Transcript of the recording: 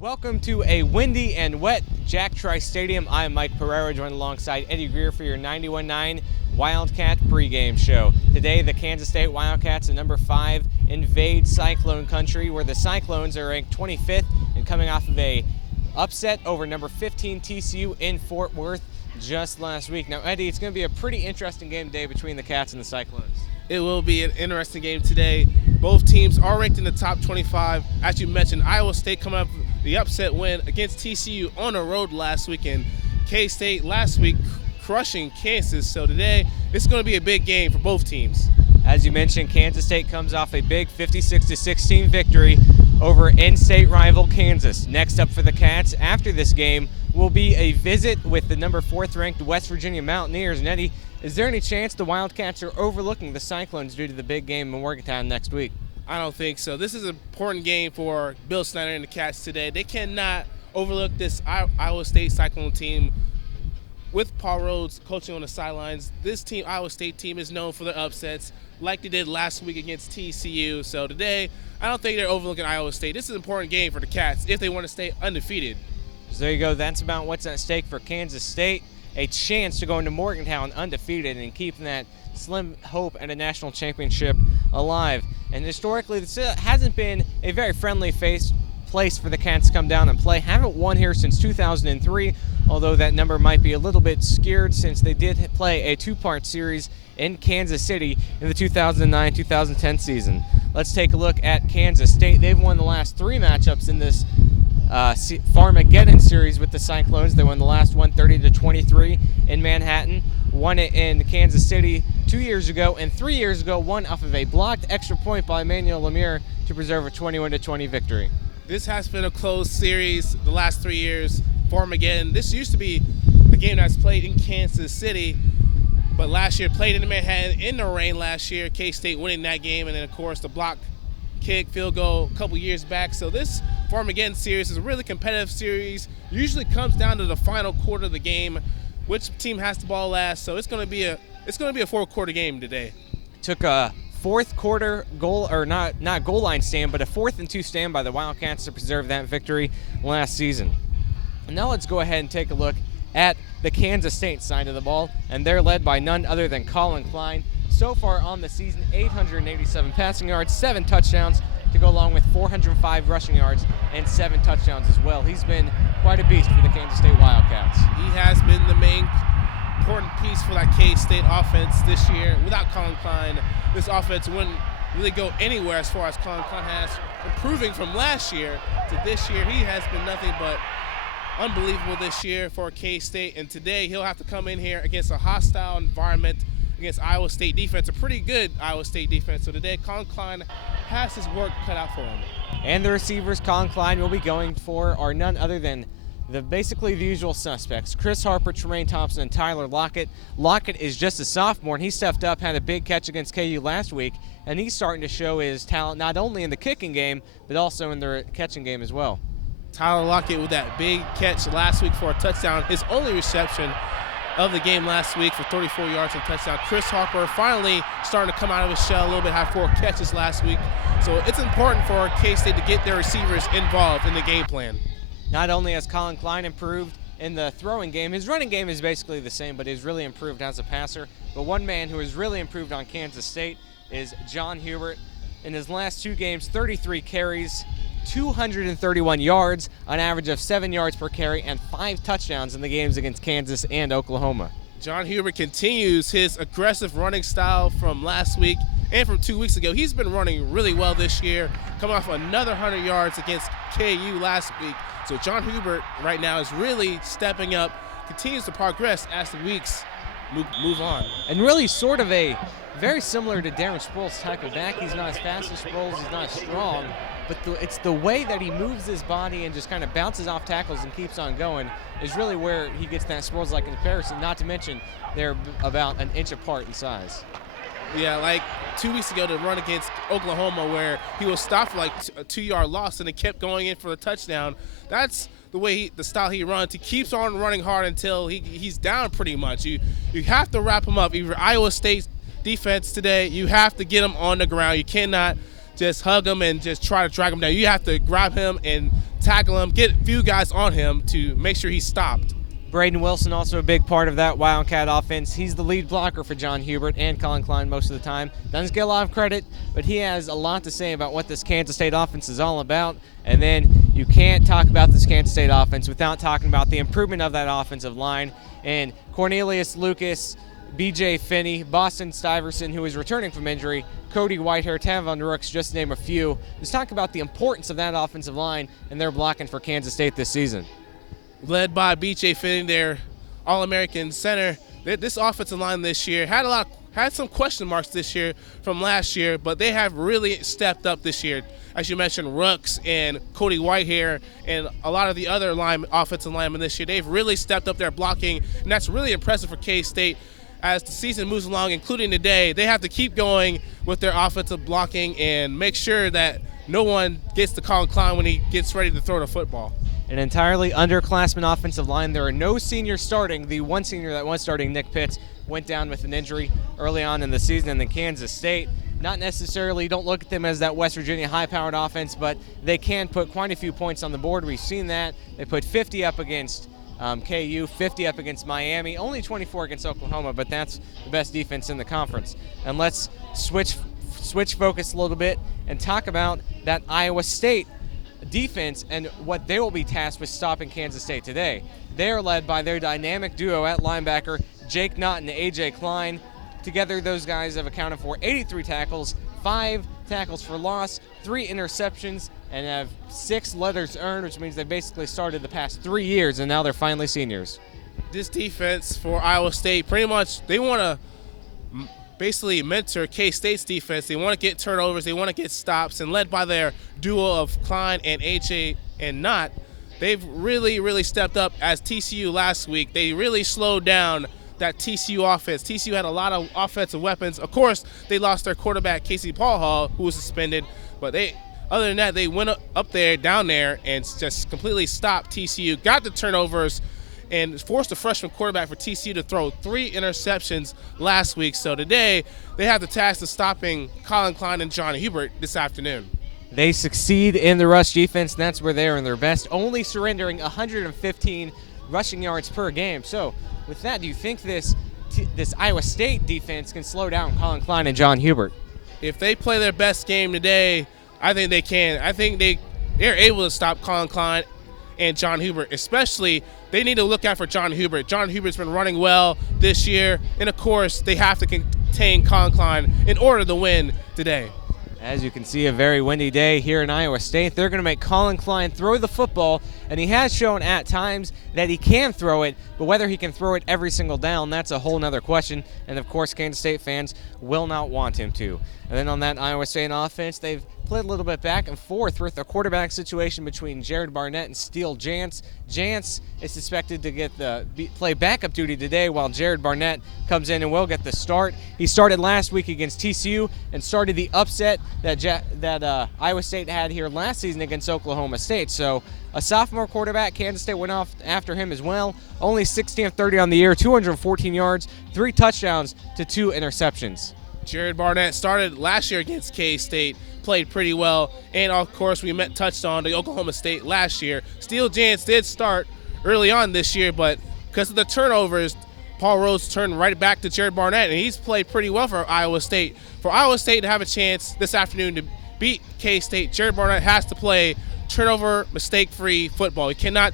Welcome to a windy and wet Jack Trice Stadium. I am Mike Pereira, joined alongside Eddie Greer for your 91.9 Wildcat pregame show. Today, the Kansas State Wildcats at number 5 invade Cyclone country, where the Cyclones are ranked 25th and coming off of a upset over number 15 TCU in Fort Worth just last week. Now, Eddie, it's going to be a pretty interesting game today between the Cats and the Cyclones. It will be an interesting game today. Both teams are ranked in the top 25. As you mentioned, Iowa State coming up the upset win against TCU on the road last weekend. K-State last week crushing Kansas. So today, it's going to be a big game for both teams. As you mentioned, Kansas State comes off a big 56-16 victory over in-state rival Kansas. Next up for the Cats after this game will be a visit with the number 4th ranked West Virginia Mountaineers. And Eddie, is there any chance the Wildcats are overlooking the Cyclones due to the big game in Morgantown next week? I don't think so. This is an important game for Bill Snyder and the Cats today. They cannot overlook this Iowa State Cyclone team. With Paul Rhodes coaching on the sidelines, this team, Iowa State team, is known for their upsets like they did last week against TCU. So today, I don't think they're overlooking Iowa State. This is an important game for the Cats if they want to stay undefeated. So there you go. That's about what's at stake for Kansas State. A chance to go into Morgantown undefeated and keeping that slim hope at a national championship alive. And historically, this hasn't been a very friendly place for the Cats to come down and play. Haven't won here since 2003, although that number might be a little bit skewed since they did play a two-part series in Kansas City in the 2009-2010 season. Let's take a look at Kansas State. They've won the last 3 matchups in this Farmageddon series with the Cyclones. They won the last one 30-23 in Manhattan, won it in Kansas City 2 years ago, and 3 years ago won off of a blocked extra point by Emmanuel Lemire to preserve a 21-20 victory. This has been a close series the last 3 years. Farmageddon. This used to be a game that's played in Kansas City, but last year played in Manhattan in the rain last year. K-State winning that game, and then of course the block kick field goal a couple years back. So this Farmageddon series is a really competitive series. Usually comes down to the final quarter of the game, which team has the ball last. So it's going to be a 4-quarter game today. Took a fourth quarter goal, or not goal line stand, but a 4th and 2 stand by the Wildcats to preserve that victory last season. And now let's go ahead and take a look at the Kansas State side of the ball, and they're led by none other than Colin Klein. So far on the season, 887 passing yards, 7 touchdowns to go along with 405 rushing yards and 7 touchdowns as well. He's been quite a beast for the Kansas State Wildcats. He has been the main important piece for that K-State offense this year. Without Colin Klein, this offense wouldn't really go anywhere as far as Colin Klein has. Improving from last year to this year, he has been nothing but unbelievable this year for K-State. And today he'll have to come in here against a hostile environment against Iowa State defense, a pretty good Iowa State defense. So today, Colin Klein has his work cut out for him. And the receivers Colin Klein will be going for are none other than basically the usual suspects: Chris Harper, Tremaine Thompson, and Tyler Lockett. Lockett is just a sophomore, and he stepped up, had a big catch against KU last week, and he's starting to show his talent not only in the kicking game, but also in the catching game as well. Tyler Lockett with that big catch last week for a touchdown, his only reception of the game last week for 34 yards and touchdown. Chris Harper finally starting to come out of his shell a little bit, had 4 catches last week. So it's important for K-State to get their receivers involved in the game plan. Not only has Colin Klein improved in the throwing game, his running game is basically the same, but he's really improved as a passer. But one man who has really improved on Kansas State is John Hubert. In his last 2 games, 33 carries, 231 yards, an average of 7 yards per carry, and 5 touchdowns in the games against Kansas and Oklahoma. John Hubert continues his aggressive running style from last week and from 2 weeks ago. He's been running really well this year, coming off another 100 yards against KU last week. So John Hubert right now is really stepping up, continues to progress as the weeks move on. And really sort of a very similar to Darren Sproles type of back. He's not as fast as Sproles, he's not as strong, but it's the way that he moves his body and just kind of bounces off tackles and keeps on going is really where he gets that Sproles-like comparison, not to mention they're about an inch apart in size. Yeah, like 2 weeks ago to run against Oklahoma where he was stopped for like a 2-yard loss and then kept going in for the touchdown. That's the way the style he runs. He keeps on running hard until he's down pretty much. You have to wrap him up. Either Iowa State's defense today, you have to get him on the ground. You cannot just hug him and just try to drag him down. You have to grab him and tackle him, get a few guys on him to make sure he's stopped. Braden Wilson also a big part of that Wildcat offense. He's the lead blocker for John Hubert and Colin Klein most of the time. Doesn't get a lot of credit, but he has a lot to say about what this Kansas State offense is all about. And then you can't talk about this Kansas State offense without talking about the improvement of that offensive line. And Cornelius Lucas, B.J. Finney, Boston Stuyvesant, who is returning from injury, Cody Whitehair, Tavon Rooks, just to name a few. Let's talk about the importance of that offensive line and their blocking for Kansas State this season. Led by B.J. Finney, their All-American center. This offensive line this year had some question marks this year from last year, but they have really stepped up this year. As you mentioned, Rooks and Cody Whitehair and a lot of the other offensive linemen this year, they've really stepped up their blocking, and that's really impressive for K-State. As the season moves along, including today, they have to keep going with their offensive blocking and make sure that no one gets to Colin Klein when he gets ready to throw the football. An entirely underclassmen offensive line. There are no seniors starting. The one senior that was starting, Nick Pitts, went down with an injury early on in the season. And then Kansas State, not necessarily, don't look at them as that West Virginia high-powered offense, but they can put quite a few points on the board. We've seen that. They put 50 up against KU, 50 up against Miami, only 24 against Oklahoma, but that's the best defense in the conference. And let's switch focus a little bit and talk about that Iowa State defense and what they will be tasked with stopping Kansas State today. They are led by their dynamic duo at linebacker, Jake Knott and A.J. Klein. Together, those guys have accounted for 83 tackles, 5 tackles for loss, 3 interceptions, and have 6 letters earned, which means they basically started the past 3 years, and now they're finally seniors. This defense for Iowa State, pretty much, they want to basically mentor K-State's defense. They want to get turnovers, they want to get stops, and led by their duo of Klein and AJ and Knott, they've really stepped up. As TCU last week, they really slowed down that TCU offense. TCU had a lot of offensive weapons. Of course, they lost their quarterback, Casey Paul Hall, who was suspended, but other than that, they went down there, and just completely stopped TCU, got the turnovers, and forced the freshman quarterback for TCU to throw 3 interceptions last week. So today, they have the task of stopping Colin Klein and John Hubert this afternoon. They succeed in the rush defense, and that's where they are in their best, only surrendering 115 rushing yards per game. So with that, do you think this Iowa State defense can slow down Colin Klein and John Hubert? If they play their best game today, I think they can. I think they're able to stop Colin Klein and John Hubert. Especially, they need to look out for John Hubert. John Hubert's been running well this year, and of course, they have to contain Colin Klein in order to win today. As you can see, a very windy day here in Iowa State. They're going to make Colin Klein throw the football, and he has shown at times that he can throw it, but whether he can throw it every single down, that's a whole nother question, and of course, Kansas State fans will not want him to. And then on that Iowa State offense, they've played a little bit back and forth with a quarterback situation between Jared Barnett and Steele Jantz. Jantz is suspected to play backup duty today, while Jared Barnett comes in and will get the start. He started last week against TCU and started the upset that Iowa State had here last season against Oklahoma State. So a sophomore quarterback, Kansas State went off after him as well. Only 16 of 30 on the year, 214 yards, 3 touchdowns to 2 interceptions. Jared Barnett started last year against K-State, played pretty well, and of course we touched on the Oklahoma State last year. Steele Jantz did start early on this year, but because of the turnovers, Paul Rhodes turned right back to Jared Barnett, and he's played pretty well for Iowa State. For Iowa State to have a chance this afternoon to beat K-State, Jared Barnett has to play turnover, mistake-free football. He cannot